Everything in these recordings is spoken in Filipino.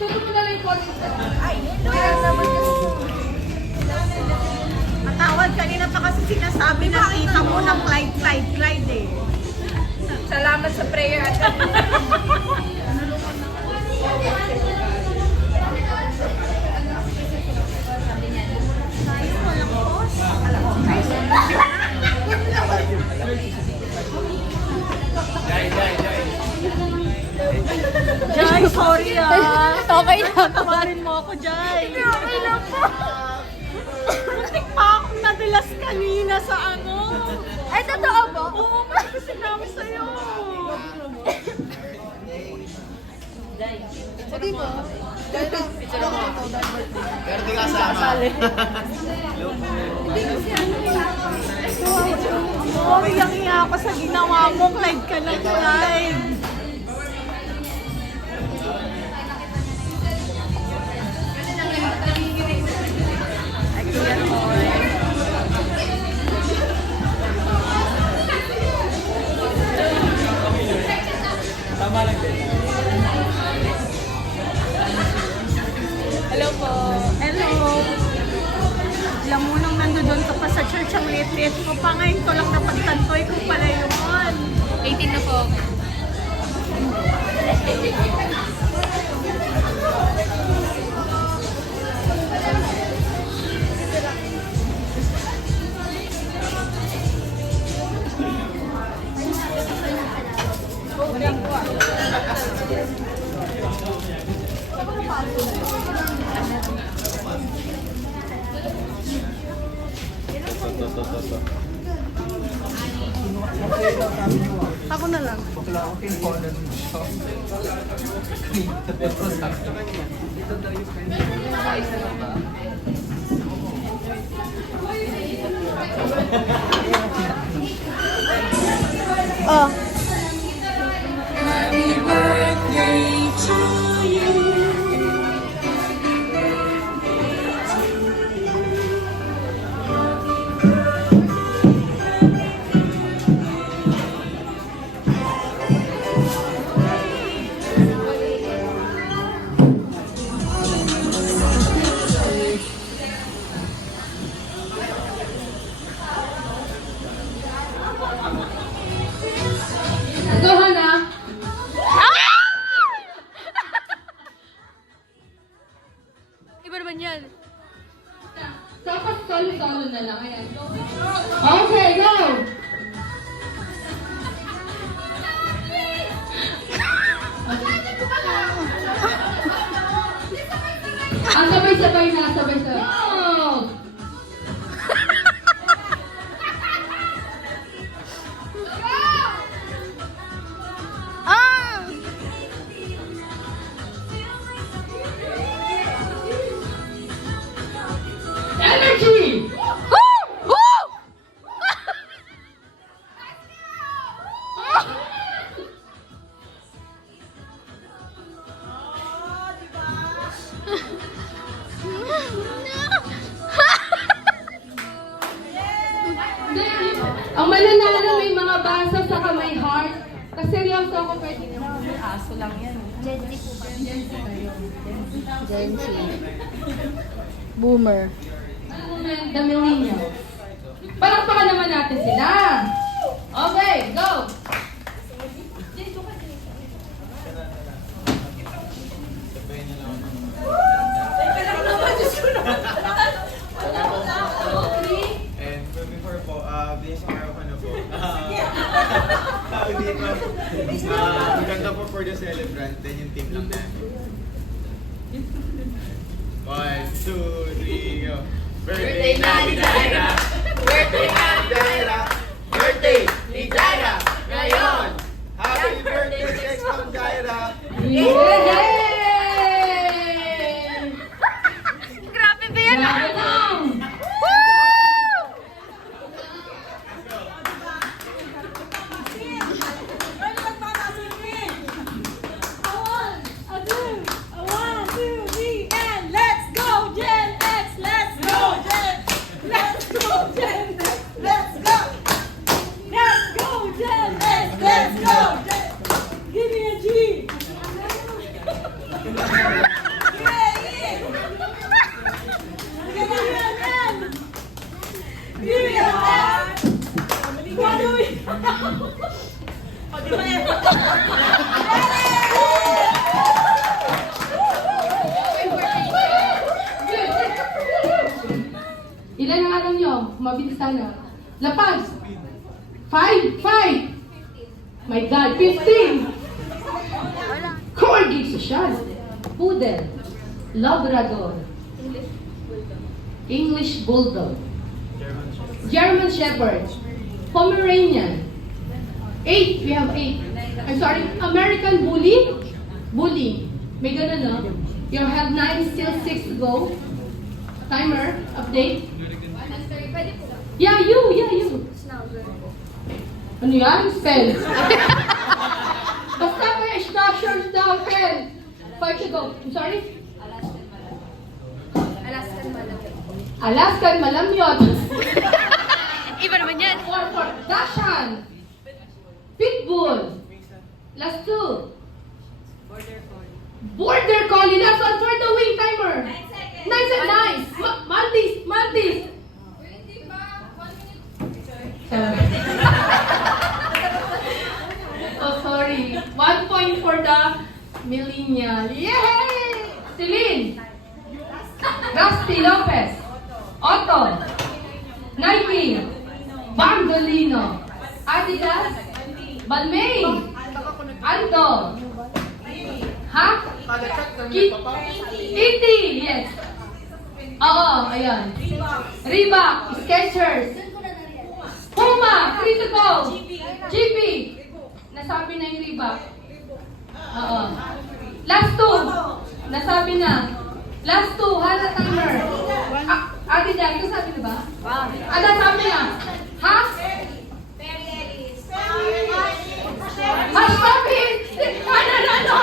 Tuto mo na lang yung konti sa... Ay, hello! Matawad kanina pa kasi sinasabi na kita mo ng Clyde eh. Salamat sa prayer at Jai, sorry ah. Okay lang. Tawarin mo ako, Jai. okay lang po. Muntik pa akong nadulas kanina sa ano. Ay, totoo ba? Oo, kasi sinabi sa'yo. Pero di kasama. Oo, hiyang-hiya ako sa ginawa mo. Clyde ka na, Clyde. Tama lang din. Hello po. Hello. Alam mo nang nandoon ka pa sa church, ang liit-liit ko pa. Ngayon ko lang napagtantoy kung pala yun. 18 na po. Ako na lang. Bakla ako kinponan mo siya. Pero sakto kanya. Dito daw yung friend. Isa na ba? Oh. Go, Hana. Iba naman yan. Dapat solo-solo na lang. Ayan. Okay, go! Ang sabay-sabay na, sabay-sabay. Go! Ah! Energy! Ang mananalo may mga basa sa may heart. Kasi seryoso ako pwede naman. Aso lang yan. Gen Z. Boomer. The millennials. Palakpakan naman natin sila. Okay, go! And before po, this araw ko na po. Tawag dito. Ang ganda po for the celebrant, then yung team lang namin. 1, 2, 3, go. Birthday na ni Jaira! Birthday na ni Jaira! Birthday ni Jaira! Ngayon! Happy birthday, Sex from Jaira! Yay! Grabe ba yan? Grabe lang! sana. Lapag. 5. My God, 15. Corgi social. Poodle. Labrador. English Bulldog. German Shepherd. Pomeranian. 8. We have 8. I'm sorry. American Bully. Bully. May ganun, no? You have 9, still 6 to go. Timer. Update. Yeah, you. Ano yan? Spell. Basta may structures daw, pen. 5 to go. I'm sorry? Alaskan Malamyot. Iba naman yan. 4. Dachshund. Pitbull. Last 2. Border Collie. Last one for the wing timer. 9 seconds. Maltese. 7. Oh, sorry. 1 point for the millennial. Yay! Celine. Rusty Lopez. Otto. Nike. Bandolino. Adidas. Balmain. Aldo. Ha? Kitty. Yes. Oo, ayan. Reebok. Skechers. Puma. 3 to go. GP. Nasabi na yung Reebok. Oo. Last 2. Nasabi na. Last 2. Hala timer. Adidas. Nasabi na ba? Nasabi na. Ha? Stop it! Ano?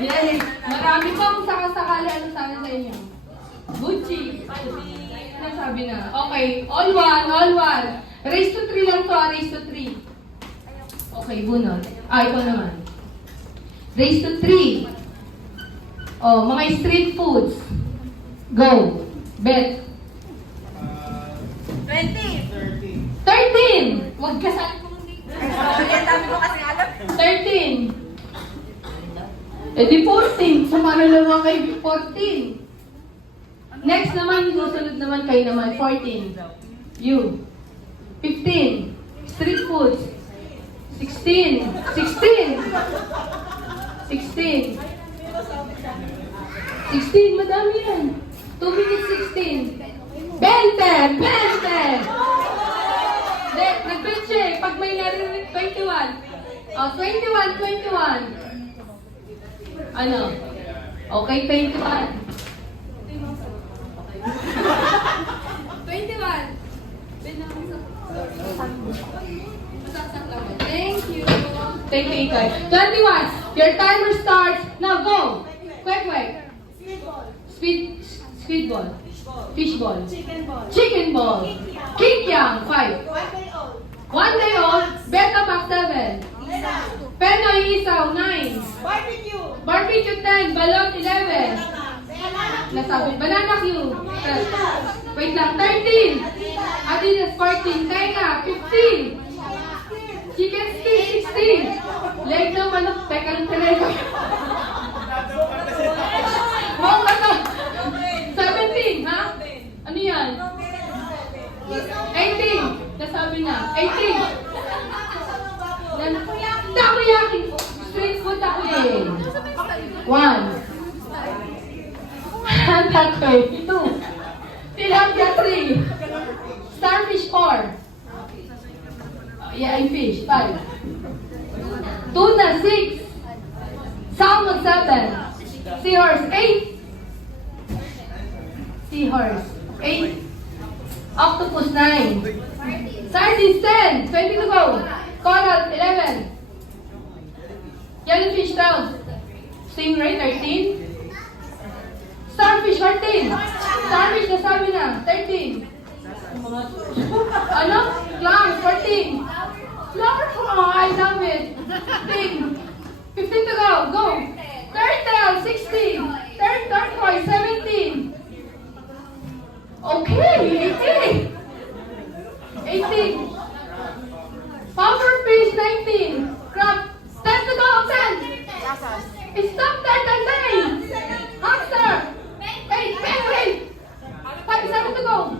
Yay! Marami pang sakasakali ano sana sa inyo. Gucci. Nasabi na. Okay. All one. Raise to 3 lang to. Raise to 3. Okay, bunot. Ikaw naman. Raise to 3. Oh, mga street foods. Go. Bet. 13. Huwag ka sa... 13. Eh di 14. Sumara naman kay 14. Next naman, susunod naman kayo naman. 14. You. 15. Street foods. 16. 16, madami yan. 2 minutes 16. 20. Nag-bet check. Pag may narinig, 21. Oh, 21. Ano? Okay, 21. 21. Thank you. Thank you, Ikay. 21. Your timer starts. Now go. Quick. Speedball. Fishball. Chicken ball. Kikyang. 5. 1 day old. Beta Max 7. Penoy Isaw 9. Barbecue 10. Balot 11. Nasabi. Banana Q. Wait lang. 13. Adidas 14. Tenga 15. Chicken stick 16. Leg ng manok. Teka lang talaga. Mong ano? 17, ha? Ano yan? 18. Nasabi na. 18. Takoyaki. Street food takoyaki. 1. Takoy. 2. Tilapia 3. Starfish 4. Yeah, and fish. 5. Tuna 6. Salmon 7. Seahorse 8. Seahorse 8. Octopus 9. Sardines 10. 20 to go. Coral 11. Jellyfish 12. Stingray 13. Starfish 14. Starfish nasabi na. 13. Ano? Clams 14. Flower, oh, I love it. Pig. 15 to go. Go. Turtle 16. Turquoise 17. Okay, 18. 18. Pufferfish 19. Crab 10 to go. 10. Stop turtle 9. Hamster 8. Penguin 5. 7 to go.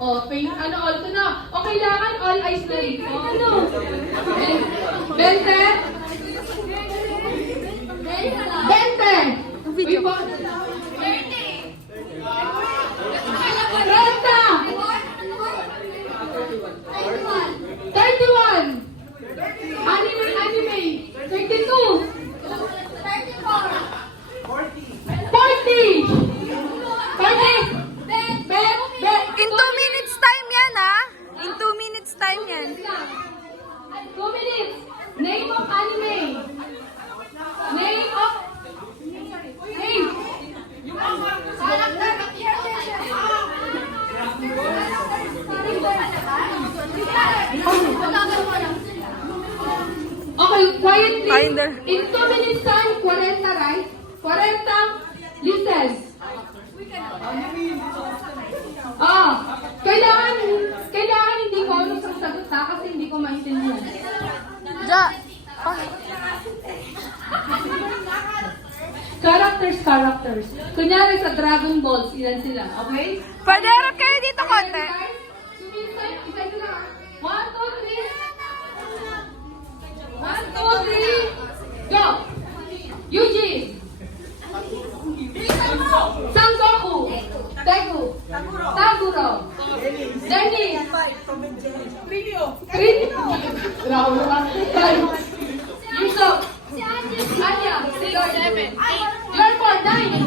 Oh, paint, ano, all to na. O, kailangan all eyes na rin. O, ano? 20? 20! Wait, ba? 31! Anime! 32! 40! 40! In 2 minutes time yan, ha? In 2 minutes time yan. 2 minutes! Name of anime! Name of... Name! Okay, quiet please. Kinder. In 2 minutes time, 40, right? 40 listen. Kailangan hindi ko ano sa sagot ha, kasi hindi ko maintindihan. Ja. Characters. Kunyari sa Dragon Balls, ilan sila, okay? Pwede harap kayo dito konti. Isa sila. 1, 2, 3. 1, 2, 3. Go! Eugene! Sangoku! Deku! Taguro! Dennis! Rinyo! Yusuf! Anya! 7! Your 4, 9!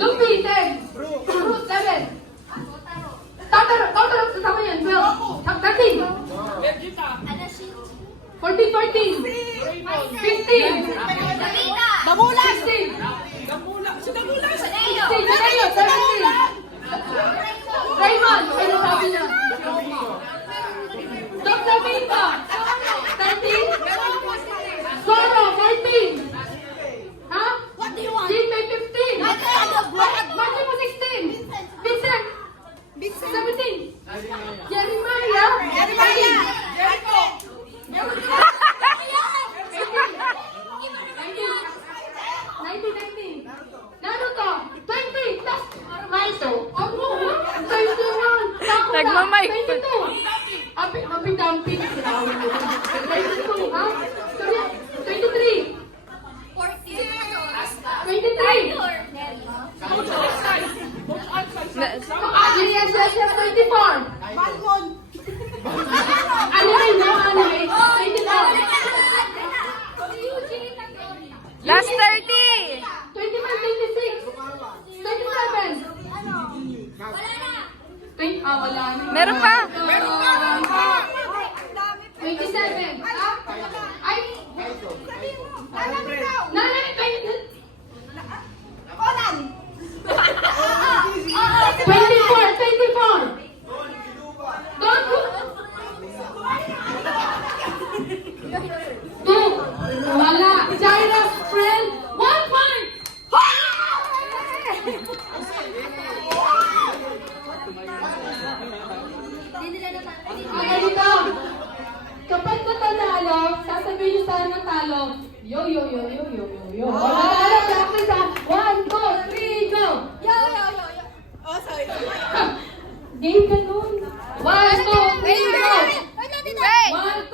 Luffy! 10! Fruit! 7! Totoro! Kasama yan! 12! 13! 14! 15! Damulan! 16! Si Damulan! 17! Raymond! Ano sabi niya? Dr. Minta! 13! Zoro! 14! Ha? What do you want? Jinpei 15! Martin mo 16! Vincent! 17! Jeremiah! Jericho! 19! Naruto! 20! Plus Naruto! Ano? 21! Sakura! Nagmamike. 22! Happy dumping! 22! Ha? 23! 23! Yes, 24! Malmon! Anime, no? Anime! 24! Last 30. 25, 26! 27! Wala na. Meron pa. 27! Ay! Nanay, 24! Don't go! 2! Wala! Jaira's friend! 1 point! Okay, dito. Kapag natanalo, sasabihin niyo sa akin ng talo, yo. Natalo, practice ha. 1, 2, 3, go! Oh, sorry. Game ka nun. 1, 2, 3, go! Wait. 1,